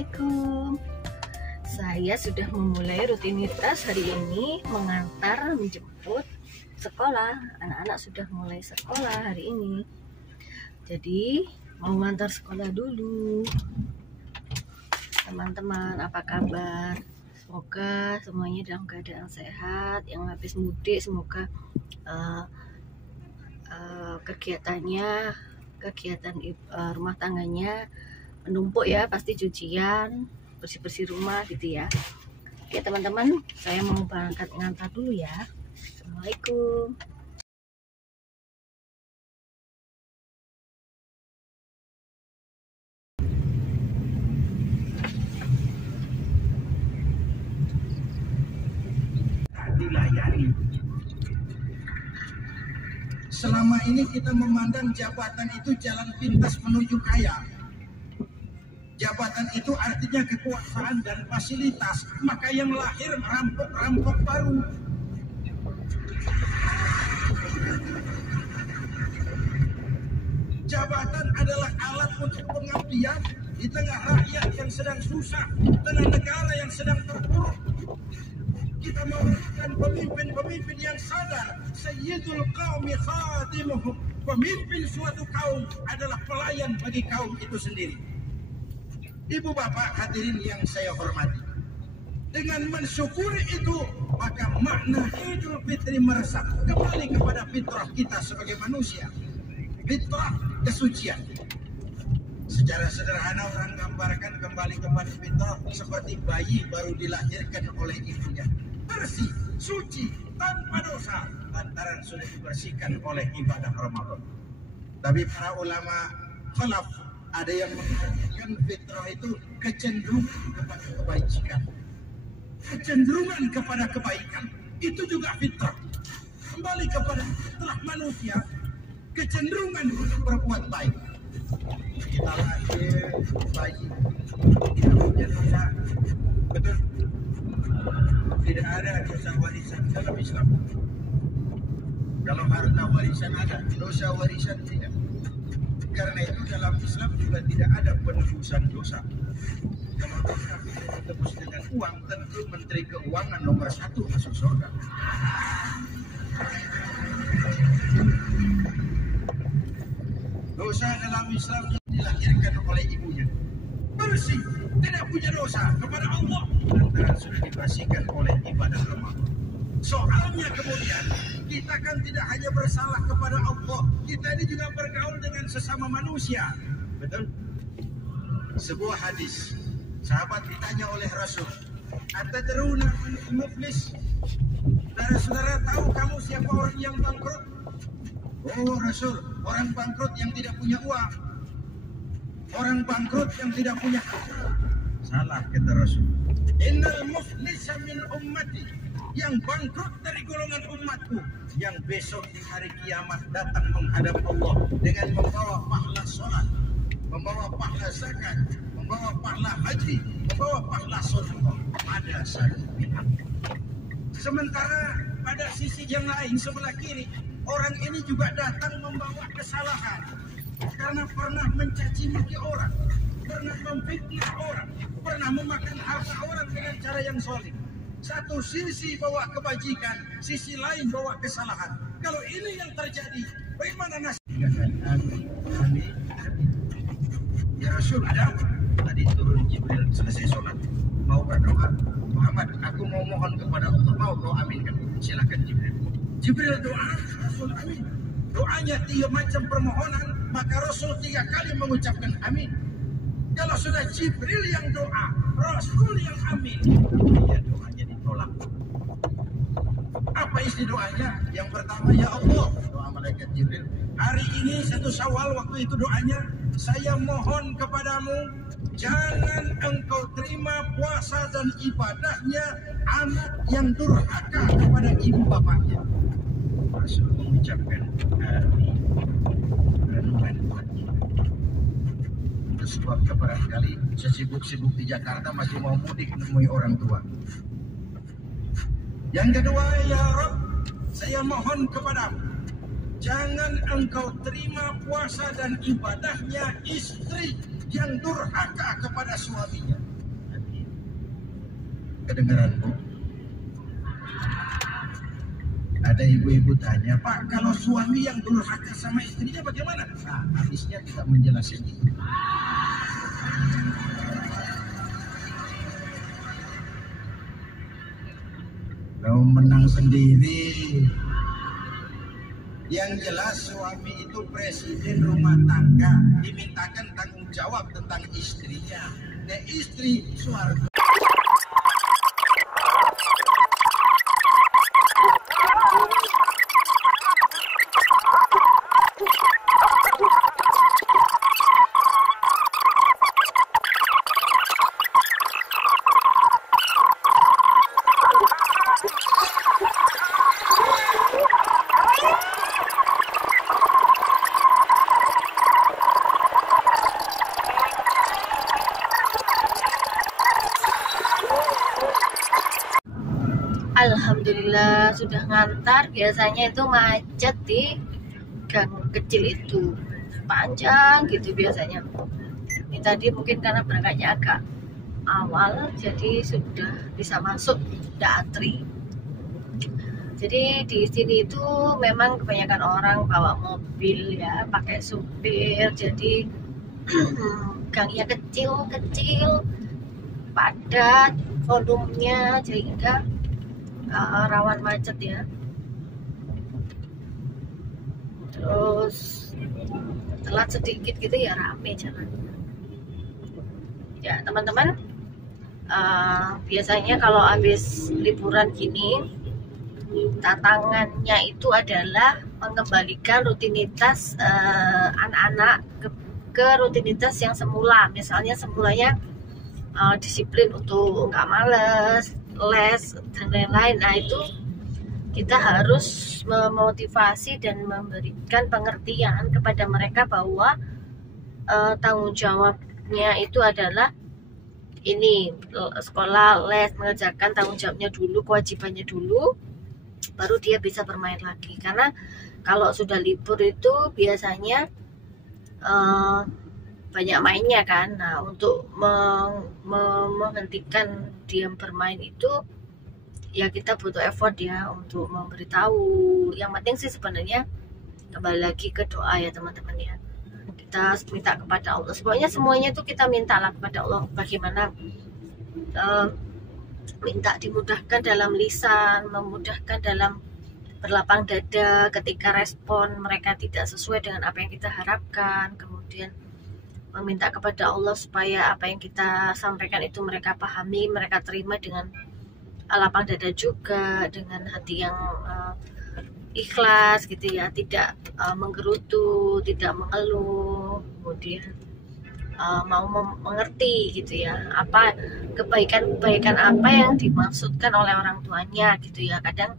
Assalamualaikum. Saya sudah memulai rutinitas hari ini mengantar menjemput sekolah. Anak-anak sudah mulai sekolah hari ini. Jadi mau ngantar sekolah dulu. Teman-teman, apa kabar? Semoga semuanya dalam keadaan sehat. Yang habis mudik semoga kegiatan rumah tangganya menumpuk ya, pasti cucian, bersih-bersih rumah gitu ya. Oke teman-teman, saya mau berangkat ngantar dulu ya. Assalamualaikum. Dilayani. Selama ini kita memandang jabatan itu jalan pintas menuju kaya. Jabatan itu artinya kekuasaan dan fasilitas, maka yang lahir rampok-rampok baru. Jabatan adalah alat untuk pengabdian di tengah rakyat yang sedang susah, tengah negara yang sedang terpuruk. Kita memerlukan pemimpin-pemimpin yang sadar, sayyidul qaumi khadimuhum. Pemimpin suatu kaum adalah pelayan bagi kaum itu sendiri. Ibu bapak hadirin yang saya hormati, dengan mensyukuri itu maka makna Idul Fitri meresap kembali kepada fitrah kita sebagai manusia, fitrah kesucian. Secara sederhana orang gambarkan kembali kepada fitrah seperti bayi baru dilahirkan oleh ibunya, bersih, suci, tanpa dosa lantaran sudah dibersihkan oleh ibadah Ramadan. Tapi para ulama khalaf ada yang mengatakan fitrah itu kecenderungan kepada kebaikan. Kecenderungan kepada kebaikan itu juga fitrah. Kembali kepada fitrah manusia, kecenderungan untuk berbuat baik. Kita lahir bayi, tidak punya dosa, betul? Tidak ada dosa warisan dalam Islam. Kalau harta warisan ada, dosa warisan tidak. Karena itu dalam Islam juga tidak ada penebusan dosa. Kalau dosa bisa ditebus dengan uang, tentu Menteri Keuangan nomor 1 masuk surga. Dosa dalam Islam dilahirkan oleh ibunya, bersih, tidak punya dosa kepada Allah, lantaran sudah dibersihkan oleh ibadah Ramadan. Soalnya kemudian kita kan tidak hanya bersalah kepada Allah, kita ini juga bergaul dengan sesama manusia, betul? Sebuah hadis, sahabat ditanya oleh Rasul, "Atadruna man muflis?" Saudara tahu kamu siapa orang yang bangkrut? Oh Rasul, orang bangkrut yang tidak punya uang, orang bangkrut yang tidak punya harta. Salah kata Rasul. Innal muflisa min ummati, yang bangkrut dari golongan umatku, yang besok di hari kiamat datang menghadap Allah dengan membawa pahala sholat, membawa pahala zakat, membawa pahala haji, membawa pahala sedekah pada satu pihak. Sementara pada sisi yang lain sebelah kiri, orang ini juga datang membawa kesalahan karena pernah mencaci maki orang, pernah memfitnah orang, pernah memakan harta orang dengan cara yang zalim. Satu sisi bawa kebajikan, sisi lain bawa kesalahan. Kalau ini yang terjadi, bagaimana nasib? Amin. Ya Rasul, ada apa? Tadi turun Jibril selesai sholat, mau berdoa. Muhammad, aku mau mohon kepada Allah, mau kau aminkan? Silakan Jibril. Jibril doa, Rasul amin. Doanya 3 macam permohonan, maka Rasul 3 kali mengucapkan amin. Kalau sudah Jibril yang doa, Rasul yang amin, ya doanya ditolak. Apa isi doanya? Yang pertama, ya Allah, doa malaikat Jibril, hari ini 1 Syawal, waktu itu doanya, saya mohon kepadamu, jangan engkau terima puasa dan ibadahnya anak yang durhaka kepada ibu bapaknya. Rasul mengucapkan amin. Renungan sebab barangkali sesibuk-sibuk di Jakarta masih mau mudik menemui orang tua. Yang kedua, ya Rabb, saya mohon kepadamu, jangan engkau terima puasa dan ibadahnya istri yang durhaka kepada suaminya. Kedengaran Bu? Ada ibu-ibu tanya, Pak, kalau suami yang durhaka sama istrinya bagaimana? Nah, habisnya tidak menjelaskan itu. Kalau menang sendiri. Yang jelas suami itu presiden rumah tangga, dimintakan tanggung jawab tentang istrinya. Nah, istri suarga. Alhamdulillah sudah ngantar. Biasanya itu macet di gang kecil itu panjang gitu biasanya. Ini tadi mungkin karena berangkatnya agak awal jadi sudah bisa masuk, tidak antri. Jadi di sini itu memang kebanyakan orang bawa mobil ya, pakai supir. Jadi gangnya kecil-kecil, padat volumenya sehingga rawan macet ya. Terus telat sedikit gitu ya rame jalannya. Ya teman-teman, biasanya kalau habis liburan gini tantangannya itu adalah mengembalikan rutinitas anak-anak ke rutinitas yang semula. Misalnya semulanya disiplin untuk nggak males, les dan lain-lain. Nah itu kita harus memotivasi dan memberikan pengertian kepada mereka bahwa tanggung jawabnya itu adalah ini, sekolah, les, mengerjakan tanggung jawabnya dulu, kewajibannya dulu, baru dia bisa bermain lagi. Karena kalau sudah libur itu biasanya banyak mainnya kan. Nah untuk menghentikan diam bermain itu ya kita butuh effort ya untuk memberitahu. Yang penting sih sebenarnya kembali lagi ke doa ya teman-teman ya. Kita minta kepada Allah. Semuanya itu kita minta lah kepada Allah. Bagaimana minta dimudahkan dalam lisan, memudahkan dalam berlapang dada ketika respon mereka tidak sesuai dengan apa yang kita harapkan. Kemudian meminta kepada Allah supaya apa yang kita sampaikan itu mereka pahami, mereka terima dengan lapang dada juga, dengan hati yang ikhlas gitu ya, tidak menggerutu, tidak mengeluh, kemudian mau mengerti gitu ya, apa kebaikan-kebaikan apa yang dimaksudkan oleh orang tuanya gitu ya. Kadang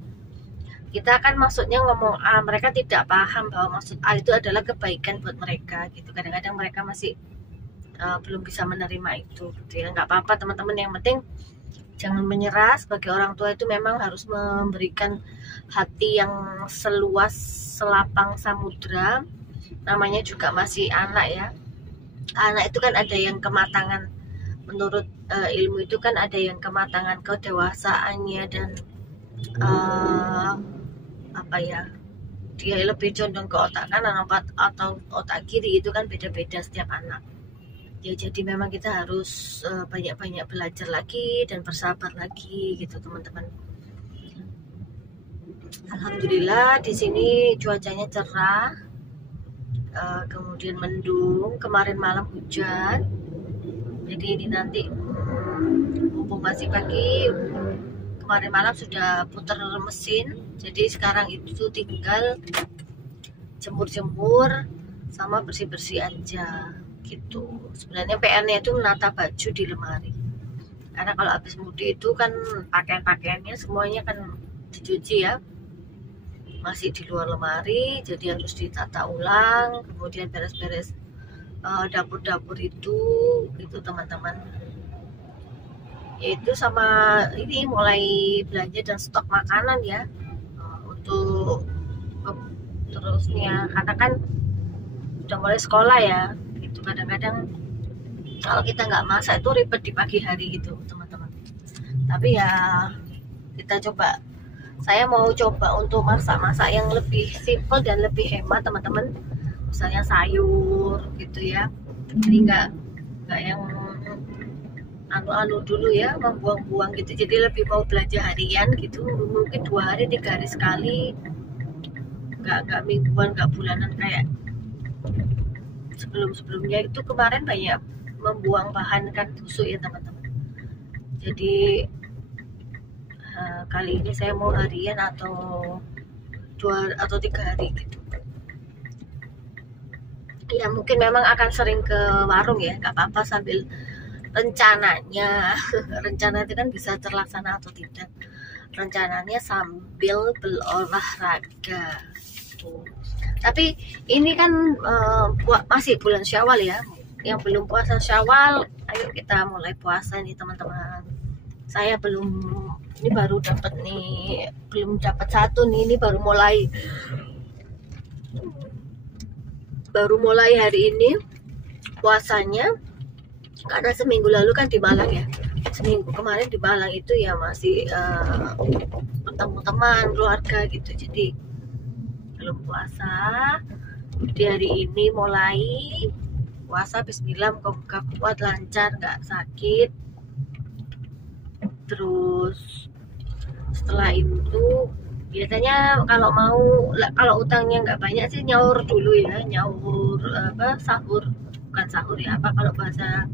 kita kan maksudnya ngomong A, mereka tidak paham bahwa maksud A itu adalah kebaikan buat mereka gitu. Kadang-kadang mereka masih belum bisa menerima itu gitu ya. Nggak apa-apa teman-teman, yang penting jangan menyerah. Sebagai orang tua itu memang harus memberikan hati yang seluas selapang samudra. Namanya juga masih anak ya. Anak itu kan ada yang kematangan, menurut ilmu itu kan ada yang kematangan kedewasaannya dan apa ya, dia lebih condong ke otak kanan atau otak kiri, itu kan beda-beda setiap anak ya. Jadi memang kita harus banyak-banyak belajar lagi dan bersabar lagi gitu teman-teman. Alhamdulillah di sini cuacanya cerah, kemudian mendung, kemarin malam hujan. Jadi ini nanti mumpung masih pagi, kemarin malam sudah putar mesin, jadi sekarang itu tinggal jemur-jemur sama bersih-bersih aja gitu. Sebenarnya PR-nya itu menata baju di lemari, karena kalau habis mudik itu kan pakaian-pakaiannya semuanya kan dicuci ya, masih di luar lemari, jadi harus ditata ulang. Kemudian beres-beres dapur-dapur itu teman-teman. Yaitu sama ini mulai belanja dan stok makanan ya, untuk terusnya, karena kan udah mulai sekolah ya gitu. Kadang-kadang Kalau kita nggak masak itu ribet di pagi hari gitu teman-teman. Tapi ya kita coba, saya mau coba untuk masak-masak yang lebih simple dan lebih hemat teman-teman. Misalnya sayur gitu ya, jadi nggak yang anu dulu ya, membuang-buang gitu. Jadi lebih mau belanja harian gitu, mungkin 2 hari 3 hari sekali, nggak mingguan, nggak bulanan kayak sebelumnya. Itu kemarin banyak membuang bahan kan busuk ya teman-teman. Jadi kali ini saya mau harian atau 2 atau 3 hari gitu ya. Mungkin memang akan sering ke warung ya, nggak apa-apa, sambil rencananya rencana itu kan bisa terlaksana atau tidak, rencananya sambil berolahraga tuh. Tapi ini kan masih bulan Syawal ya, yang belum puasa Syawal, ayo kita mulai puasa nih teman-teman. Saya ini baru dapat nih, belum dapat satu nih, ini baru mulai hari ini puasanya, karena seminggu lalu kan di Malang ya, seminggu kemarin di Malang itu ya masih ketemu teman keluarga gitu, jadi belum puasa. Di hari ini mulai puasa, bismillah, moga kuat, lancar, nggak sakit. Terus setelah itu biasanya kalau utangnya nggak banyak sih nyaur dulu ya, sahur, bukan sahur ya, kalau bahasa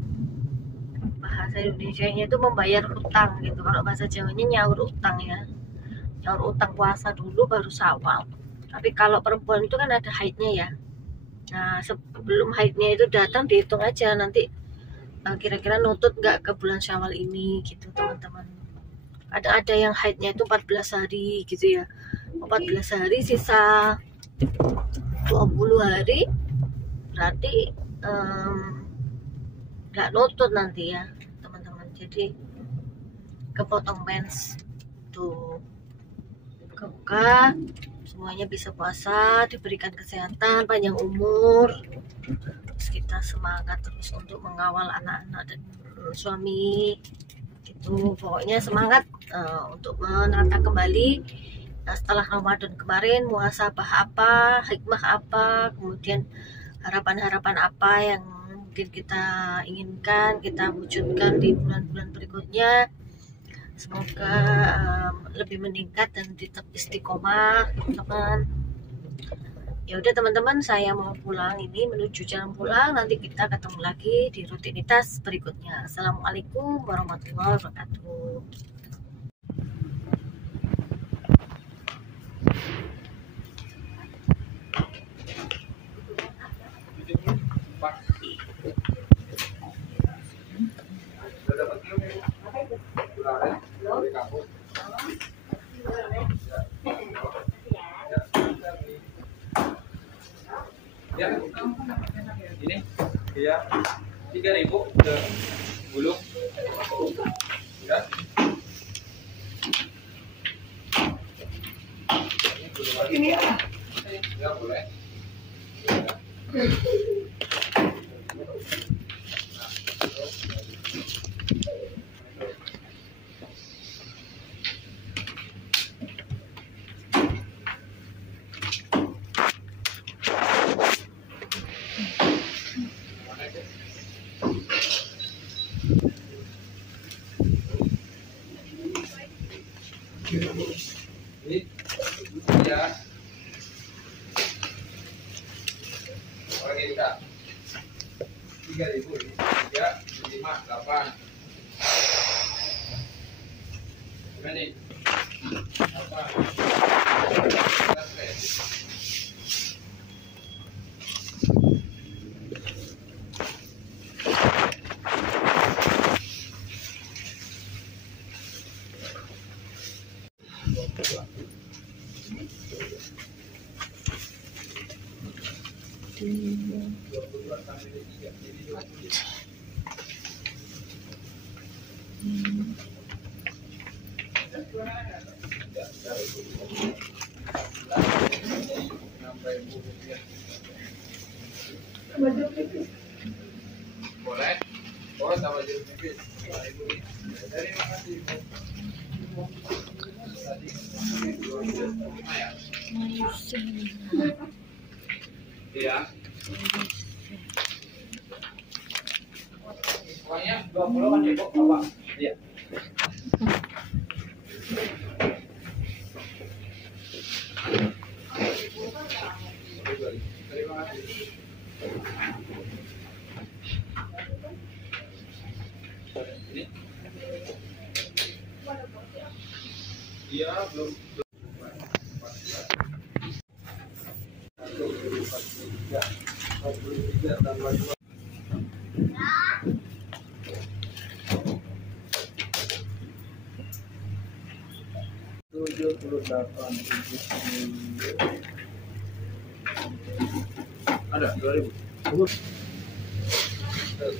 Indonesianya itu membayar utang gitu, kalau bahasa Jawanya nyaur utang ya, nyaur utang puasa dulu baru Syawal. Tapi kalau perempuan itu kan ada haidnya ya. Nah sebelum haidnya itu datang dihitung aja nanti kira-kira nutut nggak ke bulan Syawal ini gitu teman-teman. Ada yang haidnya itu 14 hari gitu ya, 14 hari sisa 20 hari berarti nggak nutut nanti ya teman-teman. Jadi kepotong mens tuh, buka semuanya bisa puasa, diberikan kesehatan, panjang umur. Terus kita semangat terus untuk mengawal anak-anak dan suami gitu. Pokoknya semangat untuk menata kembali setelah Ramadan kemarin, muhasabah apa, hikmah apa, kemudian harapan-harapan apa yang mungkin kita inginkan kita wujudkan di bulan-bulan berikutnya. Semoga lebih meningkat dan tetap istiqomah teman-teman. Ya udah teman-teman, saya mau pulang, ini menuju jalan pulang. Nanti kita ketemu lagi di rutinitas berikutnya. Assalamualaikum warahmatullahi wabarakatuh. Ya, ini ya 3.000 ke gulung ya. Ini ya boleh ya. Ini ya oke, kita 3.000 ini 3, 5, 8 gimana nih apa boleh Oh, tambah jeruk nipis. Terima kasih, Ibu. Tadi 25 ya? Iya. Pokoknya 20 kan Ibu, Bapak? Iya. Terima kasih. Ini? Iya, belum. 43 tambah 2. Ada 2000.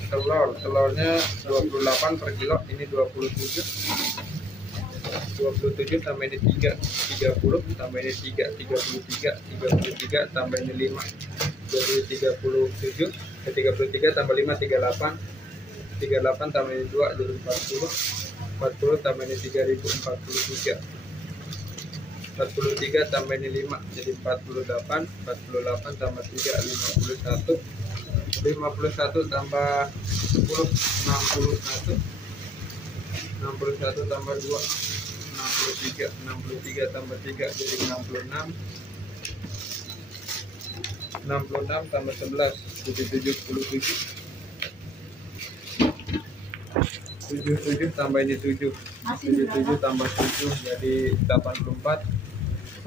Telurnya 28 per kilo, ini 27 tambah ini 3 30 tambah ini 3 33 tambah ini 5 jadi 37 33 tambah 5 38 tambah ini 2 jadi 40 tambah ini 3043 tambah ini 5 jadi 48 tambah 3 51 tambah 10 61 tambah 2 63 tambah 3 jadi 66 tambah 11 jadi 77 tambah ini 7 77 tambah 7 jadi 84 15.000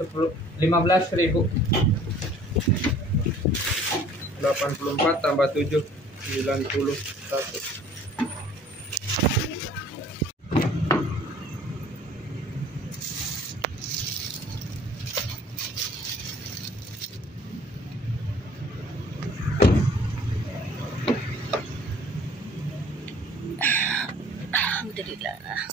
84 tambah 7 91. Alhamdulillah.